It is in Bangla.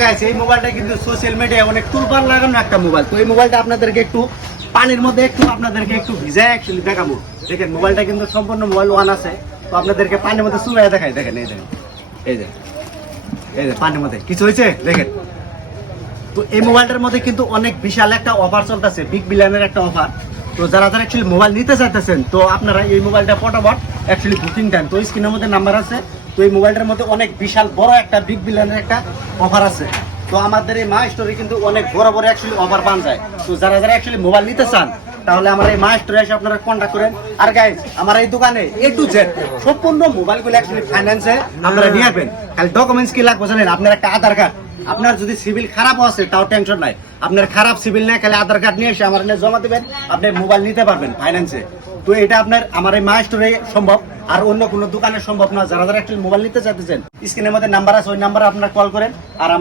গাইস এই মোবাইলটা কিন্তু সোশ্যাল মিডিয়ায় অনেক তুলপার লাগানো একটা মোবাইল। তো এই মোবাইলটা আপনাদেরকে একটু পানির মধ্যে আপনাদেরকে একটু ভিজায় অ্যাকচুয়ালি দেখাবো। দেখেন মোবাইলটা কিন্তু সম্পূর্ণ মোবাইল ওয়ান আছে। তো আপনাদেরকে পানির মধ্যে চুবাই দেখাই, দেখেন এই দেখেন, এই যে পানির মধ্যে কিছু হয়েছে দেখেন। তো এই মোবাইলটার মধ্যে কিন্তু অনেক বিশাল একটা অফার চলতেছে, বিগ বিলিয়নের একটা অফার। তো যারা অ্যাকচুয়ালি মোবাইল নিতে চাইতেছেন তো আপনারা এই মোবাইলটা ফটাফট অ্যাকচুয়ালি বুকিং দেন। তো স্ক্রিনের মধ্যে নাম্বার আছে। তো এই মোবাইলটার মধ্যে অনেক বিশাল বড় একটা বিগ বিলিয়নের একটা অফার আছে। তো আমাদের এই মা স্টোরে কিন্তু অনেক বড় বড় অ্যাকচুয়ালি অফার পান যায়। তো যারা অ্যাকচুয়ালি মোবাইল নিতে চান তাহলে আমার এই মা স্টোরে এসে আপনারা কন্ট্যাক্ট করেন। আর গাইজ আমার এই দোকানে A to Z সম্পূর্ণ মোবাইলগুলো অ্যাকচুয়ালি ফাইন্যান্সে আপনারা নিয়ে আসবেন। খালি ডকুমেন্টস কি লাগবে জানেন? আপনার একটা আধার কার্ড, আপনার যদি সিভিল খারাপও আছে তাও টেনশন নাই। আপনার খারাপ সিভিল নেই, খালি আধার কার্ড নিয়ে এসে আমার এখানে জমা দেবেন, আপনি মোবাইল নিতে পারবেন ফাইন্যান্সে। তো এটা আপনার আমার এই মা স্টোরে সম্ভব, আর অন্য কোনো দোকানে সম্ভব না। যারা অ্যাকচুয়ালি মোবাইল নিতে চাইতেছেন স্ক্রিনের মধ্যে নাম্বার আছে, ওই নাম্বারে আপনারা কল করেন। আর আমার